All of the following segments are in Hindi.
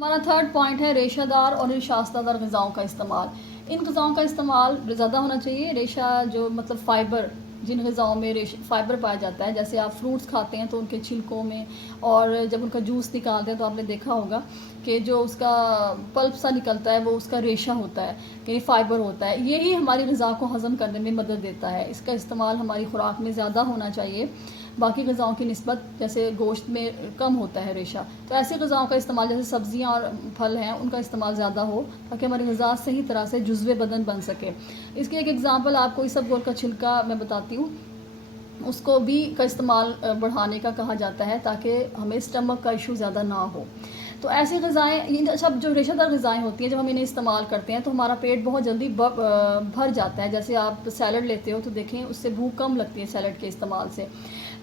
हमारा थर्ड पॉइंट है रेशादार और निशास्तदार ग़िज़ाओं का इस्तेमाल। इन ग़िज़ाओं का इस्तेमाल ज़्यादा होना चाहिए। रेशा जो मतलब फ़ाइबर, जिन ग़िज़ाओं में फ़ाइबर पाया जाता है, जैसे आप फ्रूट्स खाते हैं तो उनके छिलकों में, और जब उनका जूस निकालते हैं तो आपने देखा होगा कि जो उसका पल्प सा निकलता है वो उसका रेशा होता है, कि फ़ाइबर होता है। यही हमारी ग़िज़ा को हज़म करने में मदद देता है। इसका इस्तेमाल हमारी खुराक में ज़्यादा होना चाहिए, बाकी ग़िज़ाओं की निस्बत। जैसे गोश्त में कम होता है रेशा, तो ऐसी ग़िज़ाओं का इस्तेमाल, जैसे सब्ज़ियाँ और फल हैं, उनका इस्तेमाल ज़्यादा हो ताकि हमारी ग़िज़ा सही तरह से जुज़्वे बदन बन सके। इसकी एक एग्ज़ाम्पल आपको इसबगोल का छिलका मैं बताती हूँ। उसको भी का इस्तेमाल बढ़ाने का कहा जाता है ताकि हमें स्टमक का इशू ज़्यादा ना हो। तो ऐसी ग़िज़ाएँ, ये सब जो रेशेदार ग़िज़ाएँ होती हैं, जब हम इन्हें इस्तेमाल करते हैं तो हमारा पेट बहुत जल्दी भर जाता है। जैसे आप सैलड लेते हो तो देखें उससे भूख कम लगती है सैलड के इस्तेमाल से।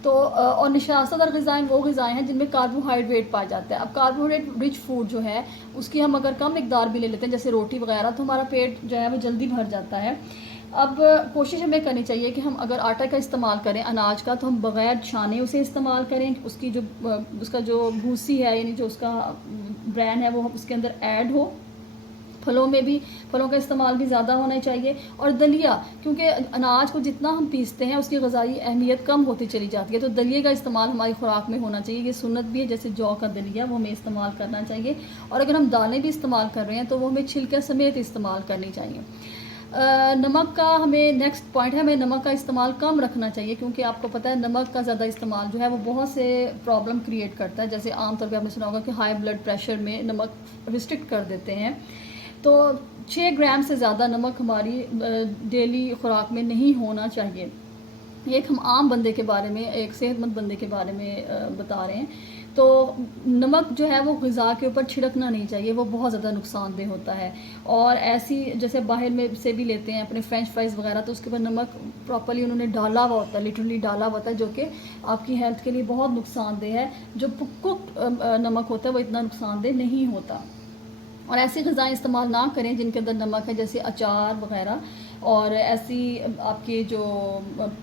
तो और निशास्तदार ग़िज़ाएँ वो ग़िज़ाएँ हैं जिनमें कार्बोहाइड्रेट पाया जाता है। अब कार्बोहाइड्रेट रिच फूड जो है उसकी हम अगर कम मिक़दार भी ले लेते हैं, जैसे रोटी वग़ैरह, तो हमारा पेट जो है वो जल्दी भर जाता है। अब कोशिश हमें करनी चाहिए कि हम अगर आटा का इस्तेमाल करें, अनाज का, तो हम बग़ैर छाने उसे इस्तेमाल करें। उसकी जो उसका जो भूसी है, यानी जो उसका ब्रैन है, वो उसके अंदर ऐड हो। फलों में भी, फलों का इस्तेमाल भी ज़्यादा होना चाहिए। और दलिया, क्योंकि अनाज को जितना हम पीसते हैं उसकी ग़िज़ाई अहमियत कम होती चली जाती है, तो दलिए का इस्तेमाल हमारी खुराक में होना चाहिए। ये सुन्नत भी है, जैसे जौ का दलिया, वो हमें इस्तेमाल करना चाहिए। और अगर हम दालें भी इस्तेमाल कर रहे हैं तो वो हमें छिलके समेत इस्तेमाल करनी चाहिए। नमक का हमें नेक्स्ट पॉइंट है, हमें नमक का इस्तेमाल कम रखना चाहिए, क्योंकि आपको पता है नमक का ज़्यादा इस्तेमाल जो है वो बहुत से प्रॉब्लम क्रिएट करता है। जैसे आमतौर पे आपने सुना होगा कि हाई ब्लड प्रेशर में नमक रिस्ट्रिक्ट कर देते हैं। तो 6 ग्राम से ज़्यादा नमक हमारी डेली खुराक में नहीं होना चाहिए। एक हम आम बंदे के बारे में, एक सेहतमंद बंदे के बारे में बता रहे हैं। तो नमक जो है वो ग़िज़ा के ऊपर छिड़कना नहीं चाहिए, वो बहुत ज़्यादा नुकसानदेह होता है। और ऐसी जैसे बाहर में से भी लेते हैं अपने फ्रेंच फ्राइज़ वगैरह, तो उसके ऊपर नमक प्रॉपर्ली उन्होंने डाला हुआ होता है, लिटरली डाला हुआ होता है, जो कि आपकी हेल्थ के लिए बहुत नुकसानदेह है। जो कुक्ड नमक होता है वो इतना नुकसानदेह नहीं होता। और ऐसी ग़िज़ाएँ इस्तेमाल ना करें जिनके अंदर नमक है, जैसे अचार वग़ैरह। और ऐसी आपके जो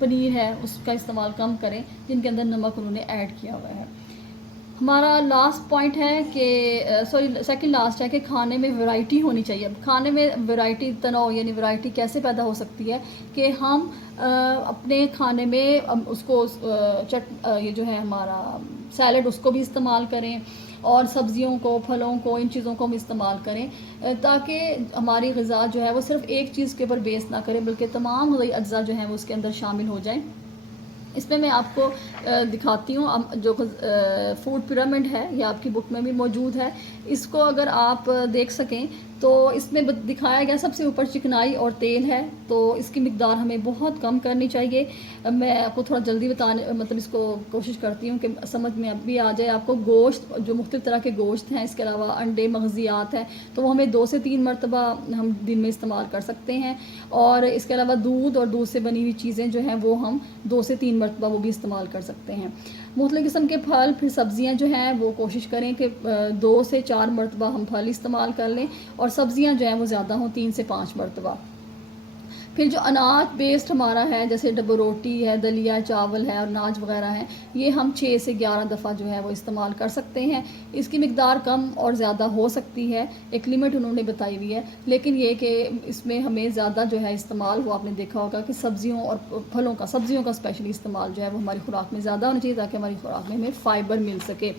पनीर है उसका इस्तेमाल कम करें जिनके अंदर नमक उन्होंने ऐड किया हुआ है। हमारा लास्ट पॉइंट है कि सेकंड लास्ट है कि खाने में वैरायटी होनी चाहिए। अब खाने में वैरायटी, तनोव यानी वैरायटी कैसे पैदा हो सकती है कि हम अपने खाने में उसको ये जो है हमारा सैलड, उसको भी इस्तेमाल करें, और सब्जियों को, फलों को, इन चीज़ों को हम इस्तेमाल करें, ताकि हमारी ग़िज़ा जो है वो सिर्फ़ एक चीज़ के ऊपर बेस ना करें, बल्कि तमाम ग़िज़ाई अज्जा जो हैं वो उसके अंदर शामिल हो जाएं। इसमें मैं आपको दिखाती हूँ, जो फूड पिरामिड है, ये आपकी बुक में भी मौजूद है। इसको अगर आप देख सकें तो इसमें दिखाया गया सबसे ऊपर चिकनाई और तेल है, तो इसकी मिक़दार हमें बहुत कम करनी चाहिए। मैं आपको थोड़ा जल्दी बताने, मतलब इसको कोशिश करती हूँ कि समझ में अब भी आ जाए आपको। गोश्त, जो मुख्तलिफ़ तरह के गोश्त हैं, इसके अलावा अंडे, मग़ज़ियात हैं, तो वो हमें 2 से 3 मरतबा हम दिन में इस्तेमाल कर सकते हैं। और इसके अलावा दूध और दूध से बनी हुई चीज़ें जो हैं वो हम 2 से 3 मरतबा वो भी इस्तेमाल कर सकते हैं। मुख्तलिफ़ किस्म के फल, फिर सब्ज़ियाँ जो हैं वो कोशिश करें कि 2 से 4 मरतबा हम फल इस्तेमाल कर लें, और सब्ज़ियाँ जो हैं वो ज़्यादा हों, 3 से 5 मरतबा। फिर जो अनाज बेस्ड हमारा है, जैसे डबो रोटी है, दलिया, चावल है और अनाज वगैरह हैं, ये हम 6 से 11 दफ़ा जो है वो इस्तेमाल कर सकते हैं। इसकी मिक़दार कम और ज़्यादा हो सकती है, एक लिमिट उन्होंने बताई हुई है। लेकिन ये कि इसमें हमें ज़्यादा जो है इस्तेमाल, वो आपने देखा होगा कि सब्ज़ियों और फलों का, सब्ज़ियों का स्पेशली इस्तेमाल जो है वो हमारी खुराक में ज़्यादा होना चाहिए, ताकि हमारी खुराक में हमें फ़ाइबर मिल सके।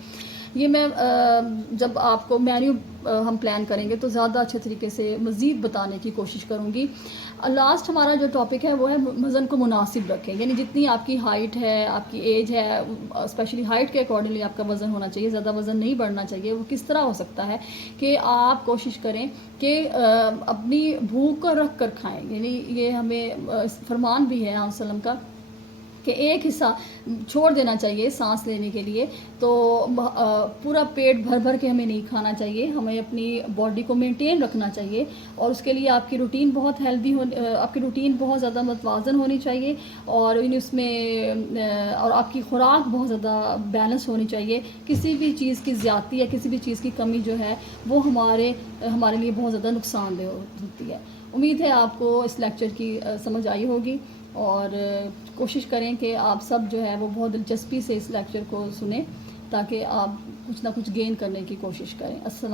ये मैं जब आपको मेन्यू हम प्लान करेंगे तो ज़्यादा अच्छे तरीके से मज़ीद बताने की कोशिश करूँगी। लास्ट हमारा जो टॉपिक है वो है वज़न को मुनासिब रखें, यानी जितनी आपकी हाइट है, आपकी एज है, स्पेशली हाइट के अकॉर्डिंगली आपका वज़न होना चाहिए, ज़्यादा वज़न नहीं बढ़ना चाहिए। वो किस तरह हो सकता है कि आप कोशिश करें कि अपनी भूख को रख कर खाएँ, यानी ये हमें फरमान भी है आप सल्लम का कि एक हिस्सा छोड़ देना चाहिए सांस लेने के लिए। तो पूरा पेट भर भर के हमें नहीं खाना चाहिए, हमें अपनी बॉडी को मेंटेन रखना चाहिए। और उसके लिए आपकी रूटीन बहुत हेल्दी हो, आपकी रूटीन बहुत ज़्यादा मतवाज़न होनी चाहिए, और और आपकी खुराक बहुत ज़्यादा बैलेंस होनी चाहिए। किसी भी चीज़ की ज़्यादती या किसी भी चीज़ की कमी जो है वो हमारे लिए बहुत ज़्यादा नुकसानदेह होती है। उम्मीद है आपको इस लेक्चर की समझ आई होगी, और कोशिश करें कि आप सब जो है वो बहुत दिलचस्पी से इस लेक्चर को सुने, ताकि आप कुछ ना कुछ गेन करने की कोशिश करें। अस्सलाम।